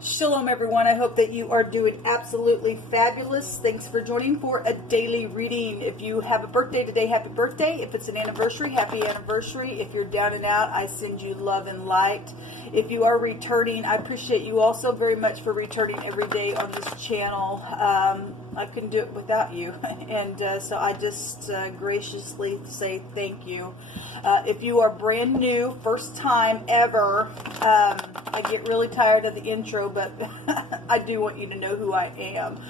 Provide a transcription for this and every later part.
Shalom, everyone. I hope that you are doing absolutely fabulous. Thanks for joining for a daily reading. If you have a birthday today, happy birthday. If it's an anniversary, happy anniversary. If you're down and out, I send you love and light. If you are returning, I appreciate you also very much for returning every day on this channel. I couldn't do it without you. And so I just graciously say thank you. If you are brand new, first time ever, I get really tired of the intro, but I do want you to know who I am.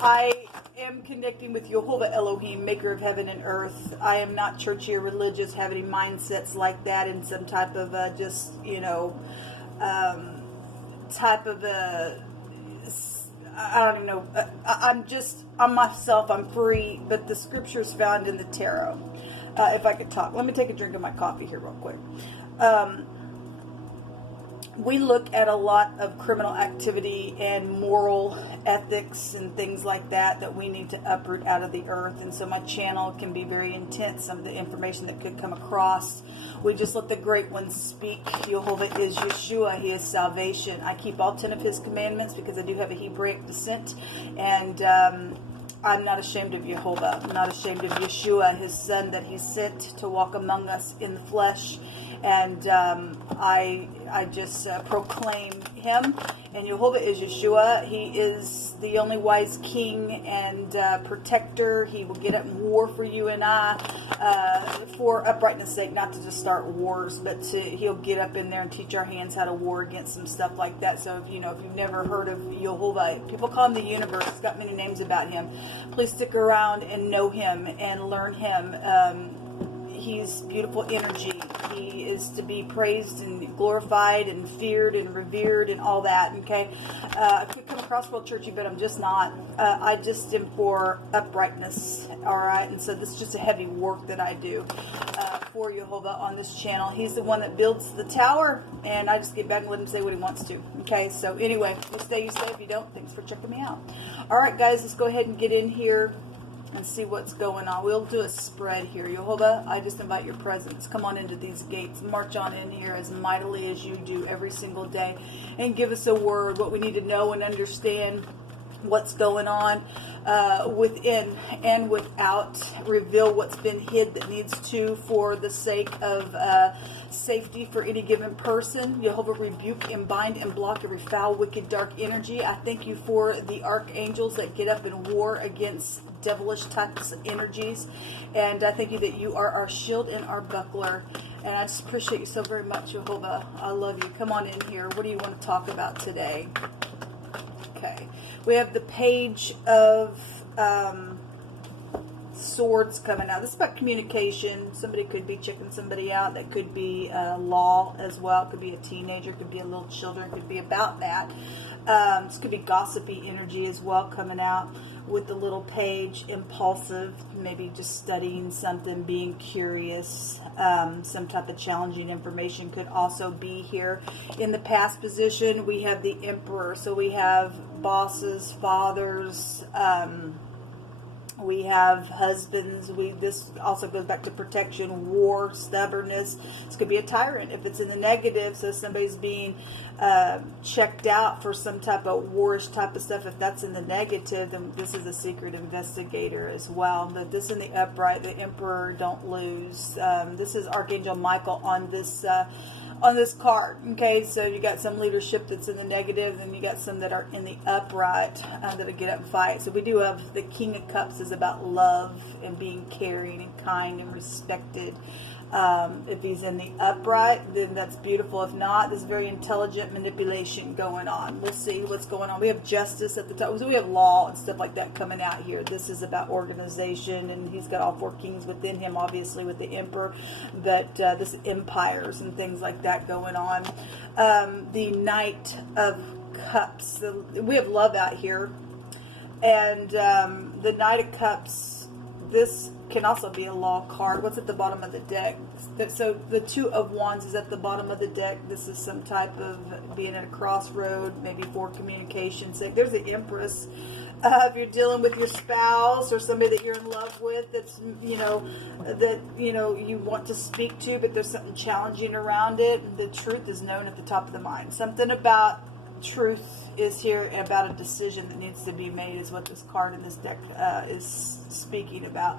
I am connecting with Yehovah Elohim, maker of heaven and earth. I am not churchy or religious, have any mindsets like that in some type of I don't even know. I'm myself. I'm free, but the scriptures found in the tarot. If I could talk, let me take a drink of my coffee here real quick. We look at a lot of criminal activity and moral ethics and things like that we need to uproot out of the earth. And so my channel can be very intense. Some of the information that could come across. We just let the great ones speak. Yehovah is Yeshua. He is salvation. I keep all 10 of his commandments because I do have a Hebraic descent. And I'm not ashamed of Yehovah. I'm not ashamed of Yeshua, his son that he sent to walk among us in the flesh. And I just proclaim him. And Yehovah is Yeshua. He is the only wise king and protector. He will get up in war for you and I, for uprightness' sake, not to just start wars, but he'll get up in there and teach our hands how to war against some stuff like that. So if you've never heard of Yehovah, people call him the universe. It's got many names about him. Please stick around and know him and learn him. He's beautiful energy. He is to be praised and glorified and feared and revered and all that, okay? I could come across real churchy, but I'm just not. I just am for uprightness, all right? And so this is just a heavy work that I do for Yehovah on this channel. He's the one that builds the tower, and I just get back and let him say what he wants to, okay? So anyway, you stay, you stay. If you don't, thanks for checking me out. All right, guys, let's go ahead and get in here and see what's going on. We'll do a spread here. Yehovah, I just invite your presence. Come on into these gates. March on in here as mightily as you do every single day. And give us a word, what we need to know and understand what's going on within and without. Reveal what's been hid that needs to for the sake of safety for any given person. Yehovah, rebuke and bind and block every foul, wicked, dark energy. I thank you for the archangels that get up in war against devilish types of energies, and I thank you that you are our shield and our buckler, and I just appreciate you so very much, Yehovah. I love you. Come on in here. What do you want to talk about today? Okay, we have the page of swords coming out. This is about communication. Somebody could be checking somebody out. That could be law as well. It could be a teenager, it could be a little children, it could be about that. This could be gossipy energy as well coming out with the little page. Impulsive, maybe just studying something, being curious. Some type of challenging information could also be here. In the past position, we have the Emperor. So we have bosses, fathers, we have husbands. This also goes back to protection, war, stubbornness. This could be a tyrant if it's in the negative. So somebody's being checked out for some type of warish type of stuff. If that's in the negative, then this is a secret investigator as well. But this in the upright, the Emperor, don't lose. This is Archangel Michael on this card. Okay, so you got some leadership that's in the negative, and you got some that are in the upright that'll get up and fight. So we do have the King of Cups is about love and being caring and kind and respected. If he's in the upright, then that's beautiful. If not, there's very intelligent manipulation going on. We'll see what's going on. We have justice at the top. So we have law and stuff like that coming out here. This is about organization, and he's got all four kings within him, obviously, with the Emperor. But this empires and things like that going on. The Knight of Cups. We have love out here. And the Knight of Cups this can also be a law card. What's at the bottom of the deck? So the Two of Wands is at the bottom of the deck. This is some type of being at a crossroad, maybe for communication sake. There's the Empress. If you're dealing with your spouse or somebody that you're in love with, that's, you want to speak to, but there's something challenging around it. The truth is known at the top of the mind. Something about truth is here, about a decision that needs to be made is what this card in this deck is speaking about.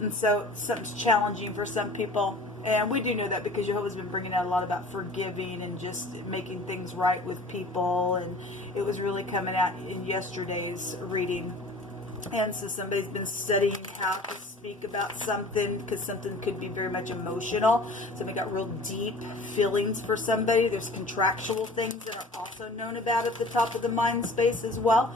And so something's challenging for some people. And we do know that because Jehovah's been bringing out a lot about forgiving and just making things right with people. And it was really coming out in yesterday's reading. And so somebody's been studying how to speak about something, because something could be very much emotional. Somebody got real deep feelings for somebody. There's contractual things that are also known about at the top of the mind space as well.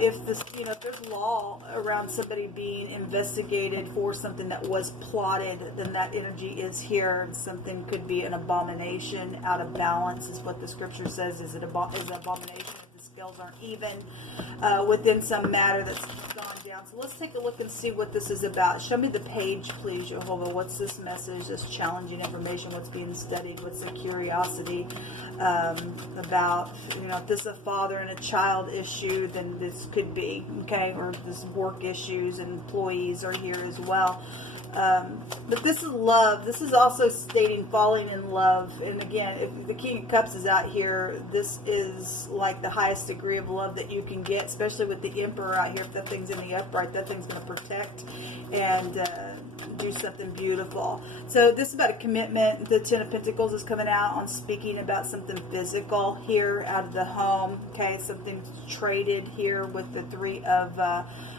If there's law around somebody being investigated for something that was plotted, then that energy is here. And something could be an abomination, out of balance, is what the scripture says. Is an abomination. The scales aren't even within some matter that's gone down. So let's take a look and see what this is about. Show me the page, please, Jehovah. What's this message, this challenging information? What's being studied? What's the curiosity about? If this is a father and a child issue, then this could be, okay, or this work issues, and employees are here as well. But this is love. This is also stating falling in love. And again, if the King of Cups is out here, this is like the highest degree of love that you can get, especially with the Emperor out here. If that thing's in the upright, that thing's going to protect and do something beautiful. So this is about a commitment. The Ten of Pentacles is coming out on speaking about something physical here out of the home. Okay, something's traded here with the Three of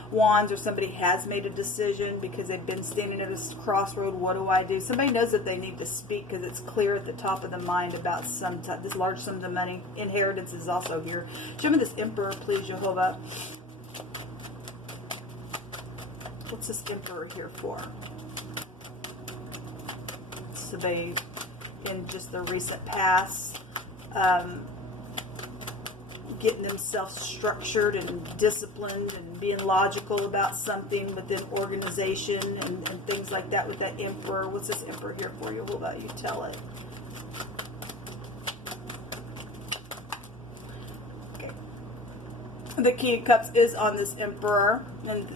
Wands, or somebody has made a decision because they've been standing at a crossroad. What do I do? Somebody knows that they need to speak because it's clear at the top of the mind about this large sum of money. Inheritance is also here. Show me this Emperor, please, Jehovah. What's this Emperor here for? Somebody in just the recent past, getting themselves structured and disciplined and being logical about something within organization and things like that with that Emperor. What's this Emperor here for you? What about you? Tell it. Okay. The King of Cups is on this Emperor, and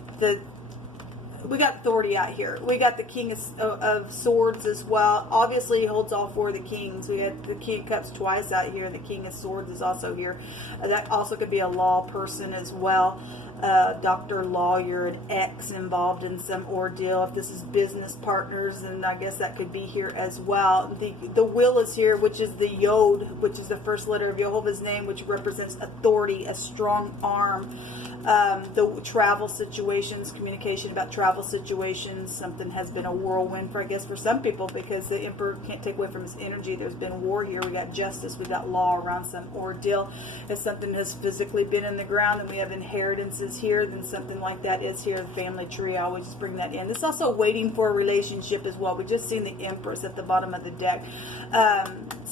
we got authority out here. We got the King of Swords as well. Obviously, he holds all four of the kings. We got the King of Cups twice out here. The King of Swords is also here. That also could be a law person as well. Doctor, lawyer, an ex involved in some ordeal. If this is business partners, then I guess that could be here as well. The Will is here, which is the Yod, which is the first letter of Jehovah's name, which represents authority, a strong arm. The travel situations, communication about travel situations. Something has been a whirlwind for, I guess, for some people, because the Emperor can't take away from his energy. There's been war here. We got justice. We got law around some ordeal. If something has physically been in the ground, and we have inheritances here, then something like that is here. The family tree, I always just bring that in. This is also waiting for a relationship as well. We just seen the Empress at the bottom of the deck.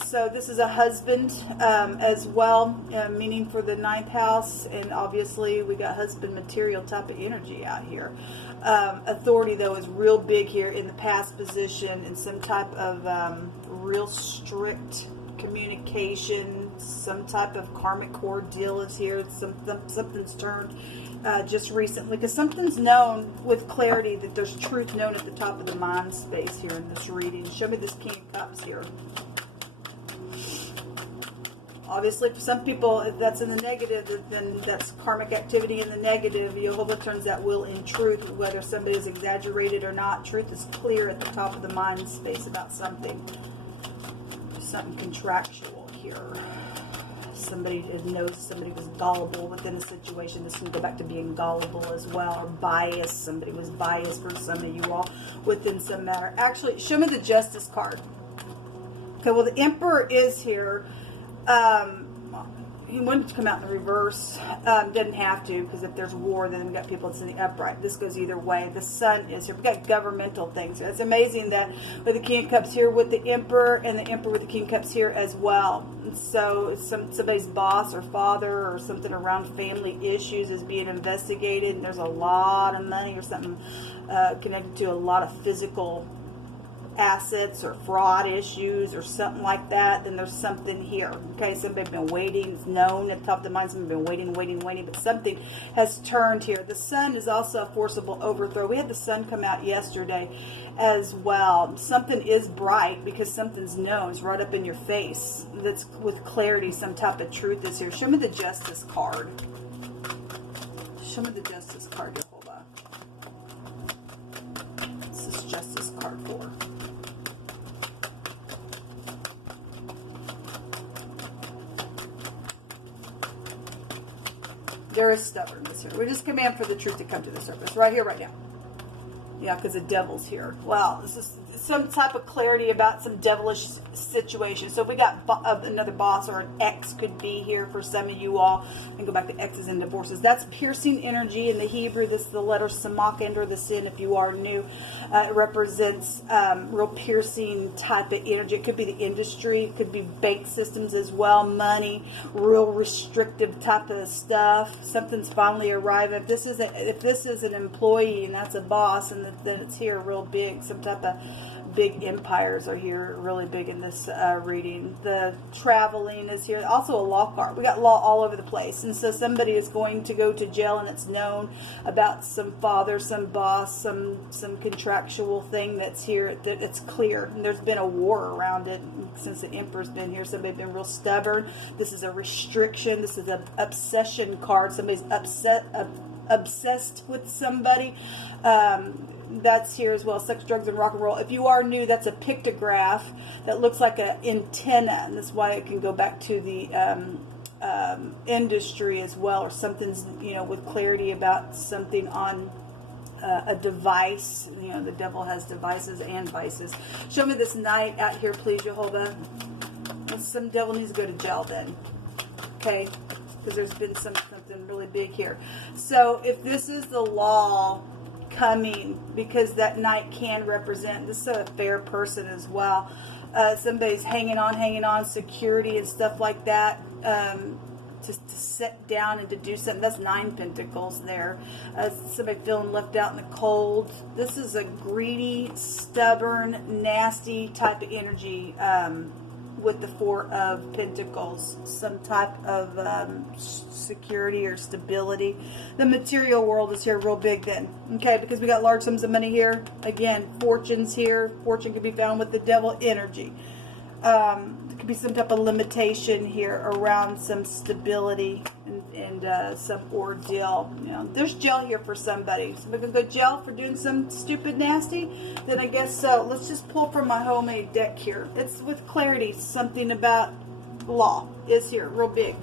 So this is a husband as well, meaning for the 9th house, and obviously we got husband material type of energy out here. Authority, though, is real big here in the past position, and some type of real strict communication, some type of karmic ordeal is here. Something's turned just recently, because something's known with clarity, that there's truth known at the top of the mind space here in this reading. Show me this King of Cups here. Obviously, for some people, if that's in the negative, then that's karmic activity in the negative. Jehovah turns that will in truth, whether somebody is exaggerated or not. Truth is clear at the top of the mind space about something. Something contractual here. Somebody knows somebody was gullible within a situation. This can go back to being gullible as well, or biased. Somebody was biased for some of you all within some matter. Actually, show me the Justice card. Okay, well, the Emperor is here. he wanted to come out in the reverse. Doesn't have to, because if there's war, then we've got people that's in the upright. This goes either way. The Sun is here. We've got governmental things. It's amazing that with the King of Cups here with the Emperor, and the Emperor with the King of Cups here as well. And so somebody's boss or father or something around family issues is being investigated, and there's a lot of money or something connected to a lot of physical assets or fraud issues or something like that. Then there's something here. Okay, somebody's been waiting. It's known at the top of the mind. Somebody's been waiting, but something has turned here. The Sun is also a forcible overthrow. We had the Sun come out yesterday as well. Something is bright because something's known. It's right up in your face. That's with clarity. Some type of truth is here. Show me the Justice card. Show me the Justice card, Jehovah. This is Justice card for. There is stubbornness here. We just command for the truth to come to the surface. Right here, right now. Yeah, because the devil's here. Wow, this is some type of clarity about some devilish situation. So we got another boss or an ex could be here for some of you all. And go back to exes and divorces. That's piercing energy in the Hebrew. This is the letter Samak, enter the sin if you are new. It represents real piercing type of energy. It could be the industry. It could be bank systems as well. Money. Real restrictive type of stuff. Something's finally arriving. If this is an employee and that's a boss, and then it's here real big. Some type of big empires are here really big in this reading. The traveling is here. Also a law card. We got law all over the place. And so somebody is going to go to jail, and it's known about some father, some boss, some contractual thing that's here. That it's clear. And there's been a war around it since the Emperor's been here. Somebody's been real stubborn. This is a restriction. This is an obsession card. Somebody's obsessed with somebody. That's here as well. Sex, drugs, and rock and roll. If you are new, that's a pictograph that looks like an antenna, and that's why it can go back to the industry as well, or something's, with clarity about something on a device. The devil has devices and vices. Show me this Knight out here, please, Jehovah. Some devil needs to go to jail then. Okay? Because there's been something really big here. So if this is the law coming, because that Knight can represent, this is a fair person as well. Somebody's hanging on, security and stuff like that, to sit down and to do something. That's 9 Pentacles there. Somebody feeling left out in the cold. This is a greedy, stubborn, nasty type of energy with the 4 of Pentacles. Some type of security or stability. The material world is here real big then. Okay, because we got large sums of money here. Again, fortune's here. Fortune can be found with the devil energy. There could be some type of limitation here around some stability and some ordeal. There's jail here for somebody. Somebody can go to jail for doing some stupid nasty. Then I guess so. Let's just pull from my homemade deck here. It's with clarity. Something about law is here, real big.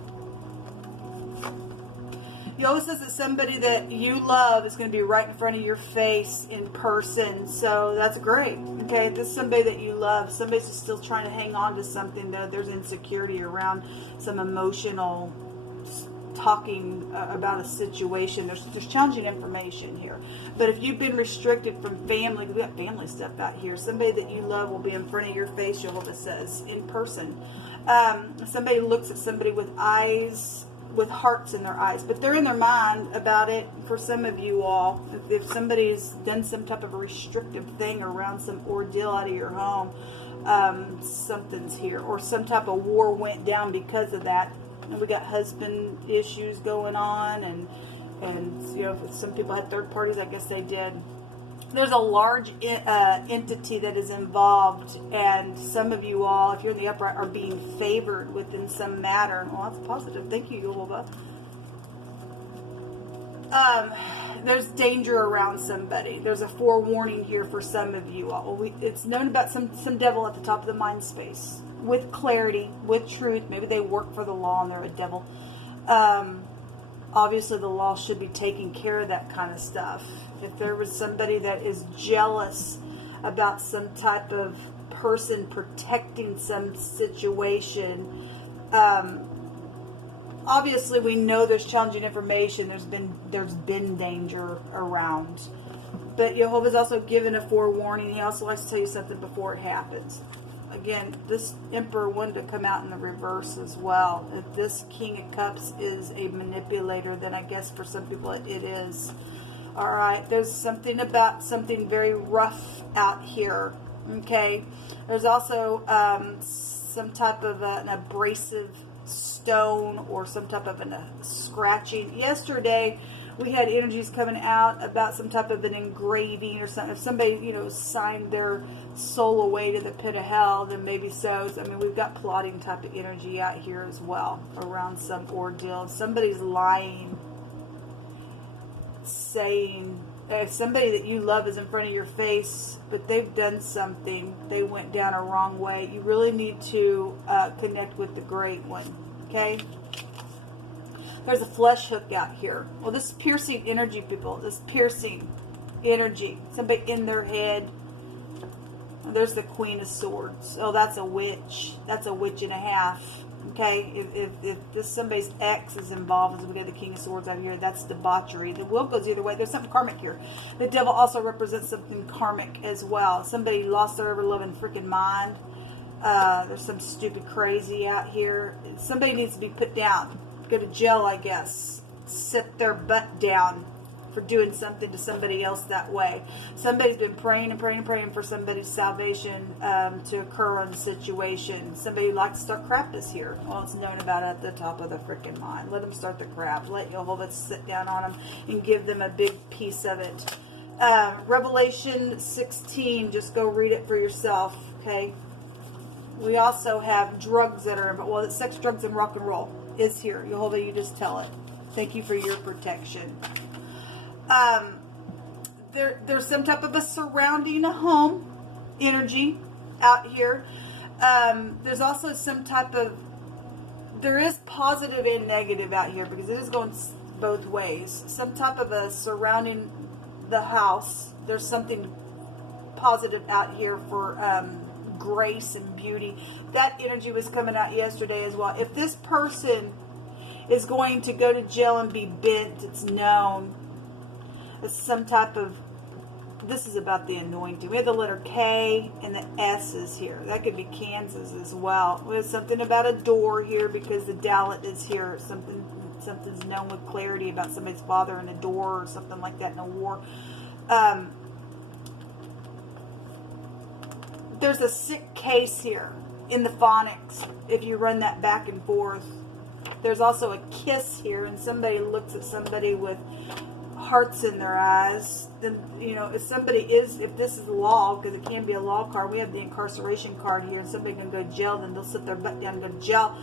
He always says that somebody that you love is going to be right in front of your face in person. So that's great. Okay, this is somebody that you love. Somebody's still trying to hang on to something. There's insecurity around some emotional talking about a situation. There's challenging information here. But if you've been restricted from family, we got family stuff out here. Somebody that you love will be in front of your face, Jehovah says, in person. Somebody looks at somebody with eyes, with hearts in their eyes, but they're in their mind about it. For some of you all, if somebody's done some type of a restrictive thing around some ordeal out of your home, something's here, or some type of war went down because of that. And we got husband issues going on, and if some people had third parties, I guess they did. There's a large entity that is involved, and some of you all, if you're in the upright, are being favored within some matter. Well, that's positive. Thank you, Jehovah. There's danger around somebody. There's a forewarning here for some of you all. It's known about some devil at the top of the mind space. With clarity, with truth. Maybe they work for the law and they're a devil. Obviously, the law should be taking care of that kind of stuff. If there was somebody that is jealous about some type of person protecting some situation, obviously we know there's challenging information. There's been danger around. But Jehovah's also given a forewarning. He also likes to tell you something before it happens. Again, this Emperor wanted to come out in the reverse as well. If this King of Cups is a manipulator, then I guess for some people it is. Alright, there's something about something very rough out here. Okay, there's also some type of an abrasive stone or some type of a scratching. Yesterday, we had energies coming out about some type of an engraving or something. If somebody, you know, signed their soul away to the pit of hell, then maybe so. I mean, we've got plotting type of energy out here as well around some ordeal. If somebody's lying, saying, if somebody that you love is in front of your face, but they've done something, they went down a wrong way, you really need to connect with the Great One, okay? There's a flesh hook out here. Well, this is piercing energy, people. This piercing energy. Somebody in their head. There's the Queen of Swords. Oh, that's a witch. That's a witch and a half. Okay? If this somebody's ex is involved, as we get the King of Swords out here, that's debauchery. The will goes either way. There's something karmic here. The devil also represents something karmic as well. Somebody lost their ever-loving freaking mind. There's some stupid crazy out here. Somebody needs to be put down. Go to jail, I guess. Sit their butt down for doing something to somebody else that way. Somebody's been praying and praying and praying for somebody's salvation to occur in the situation. Somebody likes to start crap this here. Well, it's known about at the top of the freaking mind. Let them start the crap. Let Jehovah sit down on them and give them a big piece of it. Revelation 16, just go read it for yourself, okay? We also have drugs that are, well, it's sex, drugs, and rock and roll is here. Jehovah, you just tell it. Thank you for your protection. There's some type of a surrounding a home energy out here. There's also some type of, there is positive and negative out here because it is going both ways. Some type of a surrounding the house. There's something positive out here for grace and beauty. That energy was coming out yesterday as well. If this person is going to go to jail and be bent, it's known. It's some type of, this is about the anointing. We have the letter K and the S's here. That could be Kansas as well. We have something about a door here because the Dalit is here. Something's known with clarity about somebody's father in a door or something like that in a war. There's a sick case here in the phonics if you run that back and forth. There's also a kiss here, and somebody looks at somebody with hearts in their eyes. Then, you know, if somebody is, if this is law, because it can be a law card, we have the incarceration card here, and somebody can go to jail, then they'll sit their butt down and go to jail.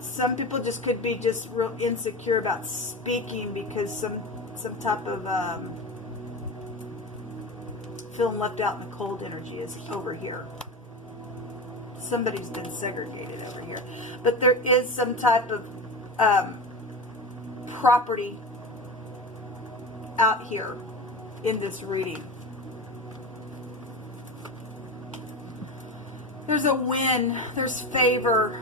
Some people just could be just real insecure about speaking because some type of feeling left out in the cold energy is over here. Somebody's been segregated over here. But there is some type of property out here in this reading. There's a win. There's favor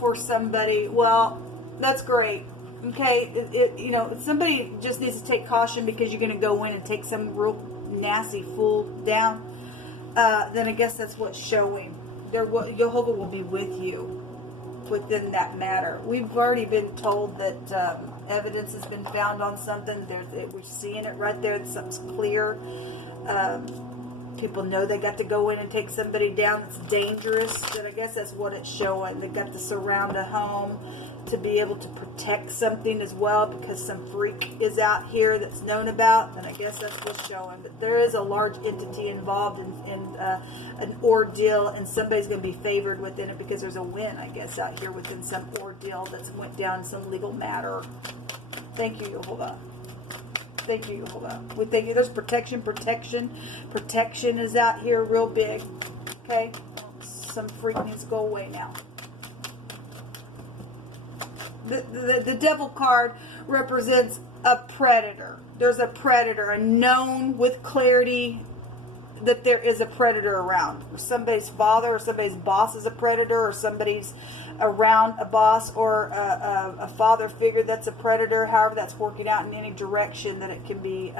for somebody. Well, that's great. Okay, you know, somebody just needs to take caution because you're going to go in and take some real nasty fool down. Then I guess that's what's showing. Jehovah will be with you within that matter. We've already been told that evidence has been found on something. We're seeing it right there. Something's clear. People know they got to go in and take somebody down that's dangerous. Then I guess that's what it's showing. They got to surround a home to be able to protect something as well because some freak is out here that's known about. And I guess that's what's showing. But there is a large entity involved in an ordeal, and somebody's going to be favored within it because there's a win, I guess, out here within some ordeal that's went down in some legal matter. Thank you, Jehovah. Thank you, Jehovah. We thank you. There's protection. Protection is out here real big. Okay? Some freak needs to go away now. The devil card represents a predator. There's a predator, a known with clarity that there is a predator around. Somebody's father or somebody's boss is a predator, or somebody's around a boss or a father figure that's a predator. However that's working out in any direction that it can be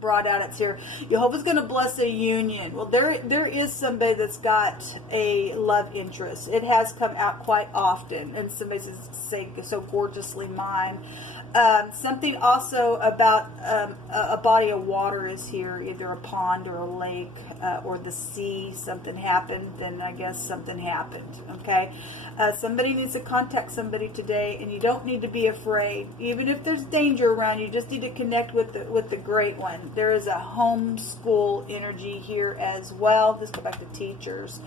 brought out. It's here. Jehovah's going to bless a union. Well, there is somebody that's got a love interest. It has come out quite often, and somebody says, say, so gorgeously mine. Something also about a body of water is here, either a pond or a lake or the sea. Something happened, then I guess something happened. Okay, somebody needs to contact somebody today, and you don't need to be afraid. Even if there's danger around, you just need to connect with the Great One. There is a homeschool energy here as well. Let's go back to teachers.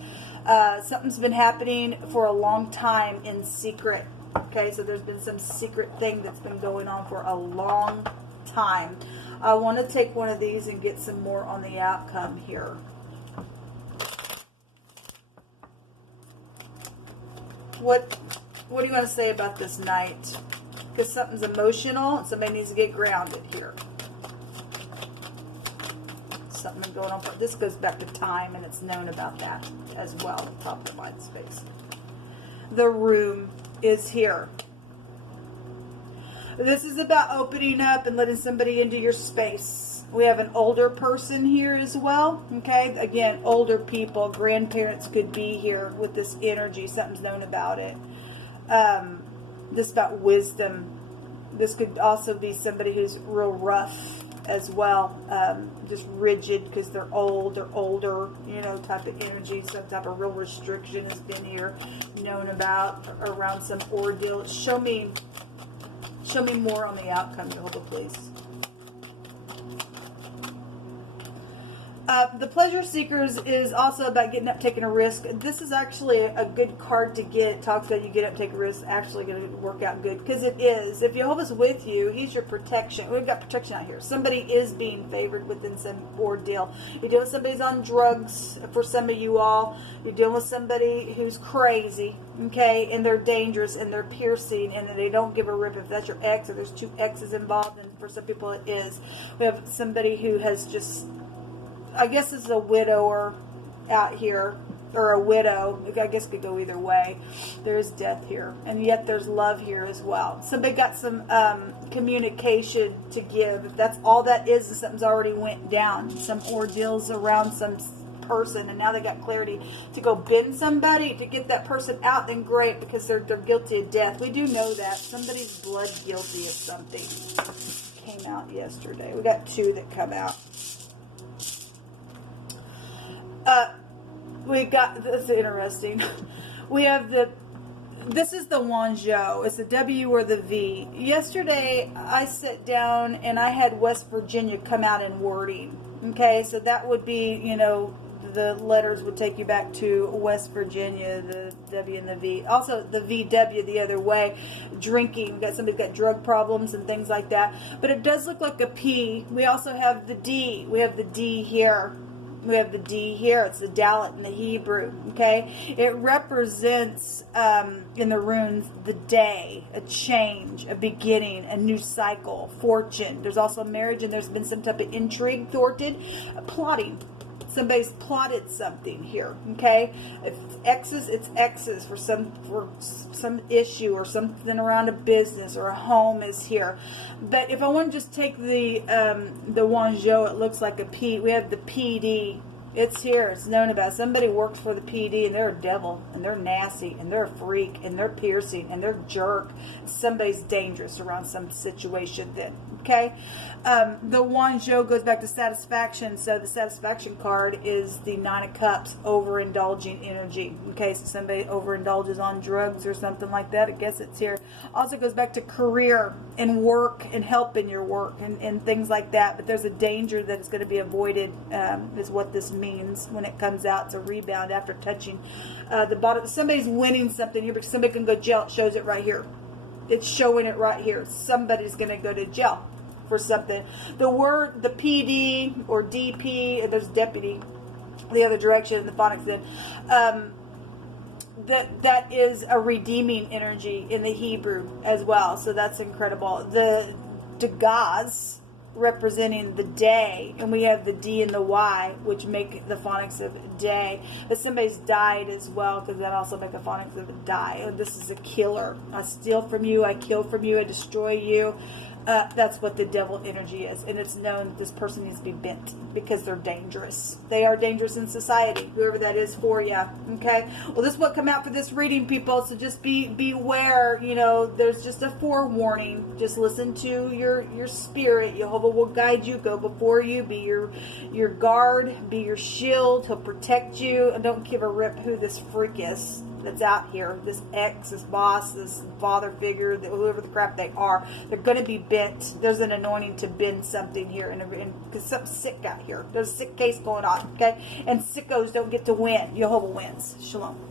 Something's been happening for a long time in secret. Okay, so there's been some secret thing that's been going on for a long time. I want to take one of these and get some more on the outcome here. What do you want to say about this night? Because something's emotional and somebody needs to get grounded here. Something going on. This goes back to time, and it's known about that as well. The top of the mind space. The room is here. This is about opening up and letting somebody into your space. We have an older person here as well. Okay, again, older people, grandparents could be here with this energy. Something's known about it. This is about wisdom. This could also be somebody who's real rough as well, just rigid because they're old or older, you know, type of energy. Some type of real restriction has been here, known about around some ordeal. Show me more on the outcome, Jehovah, please. The Pleasure Seekers is also about getting up, taking a risk. This is actually a good card to get. It talks about you get up, take a risk. Actually going to work out good because it is. If Jehovah's with you, he's your protection. We've got protection out here. Somebody is being favored within some ordeal. You're dealing with somebody's on drugs. For some of you all, you're dealing with somebody who's crazy, okay, and they're dangerous and they're piercing and they don't give a rip if that's your ex or there's two exes involved, and for some people it is. We have somebody who has just, I guess it's a widower out here, or a widow. I guess it could go either way. There's death here, and yet there's love here as well. Somebody got some communication to give. If that's all that is something's already went down. Some ordeals around some person, and now they got clarity to go bend somebody to get that person out, then great, because they're guilty of death. We do know that. Somebody's blood guilty of something. Came out yesterday. We got two that come out. We got, that's interesting. We have this is the Wanzhou. It's the W or the V. Yesterday, I sat down and I had West Virginia come out in wording. Okay, so that would be, you know, the letters would take you back to West Virginia, the W and the V. Also, the VW the other way, drinking. We've got somebody's got drug problems and things like that. But it does look like a P. We also have the D. We have the D here. We have the D here. It's the Dalet in the Hebrew. Okay, it represents in the runes the day, a change, a beginning, a new cycle, fortune. There's also marriage, and there's been some type of intrigue, thwarted, plotting. Somebody's plotted something here. Okay, if it's X's for some issue or something around a business or a home is here. But if I want to just take the Wanzhou, it looks like a P. We have the PD. It's here. It's known about. Somebody works for the PD, and they're a devil, and they're nasty, and they're a freak, and they're piercing, and they're jerk. Somebody's dangerous around some situation then. Okay? The Wanzhou goes back to satisfaction. So the satisfaction card is the Nine of Cups, overindulging energy. Okay, so somebody overindulges on drugs or something like that. I guess it's here. Also goes back to career and work and help in your work and things like that. But there's a danger that it's going to be avoided, is what this means when it comes out. It's a rebound after touching the bottom. Somebody's winning something here because somebody can go to jail. It shows it right here. It's showing it right here. Somebody's going to go to jail for something. The word, the PD or DP, and there's deputy, the other direction, the phonics in, that is a redeeming energy in the Hebrew as well. So that's incredible. The Dagaz, representing the day, and we have the D and the Y, which make the phonics of day. But somebody's died as well, because that also make a phonics of a die. And this is a killer. I steal from you, I kill from you, I destroy you. That's what the devil energy is, and it's known that this person needs to be bent because they're dangerous. They are dangerous in society, whoever that is for you. Okay, well, this is what come out for this reading, people. So just beware. You know, there's just a forewarning. Just listen to your spirit. Jehovah will guide you, go before you, be your guard, be your shield. He'll protect you, and don't give a rip who this freak is that's out here, this ex, this boss, this father figure, whoever the crap they are. They're going to be bent. There's an anointing to bend something here, because something's sick out here. There's a sick case going on, okay? And sickos don't get to win. Jehovah wins. Shalom.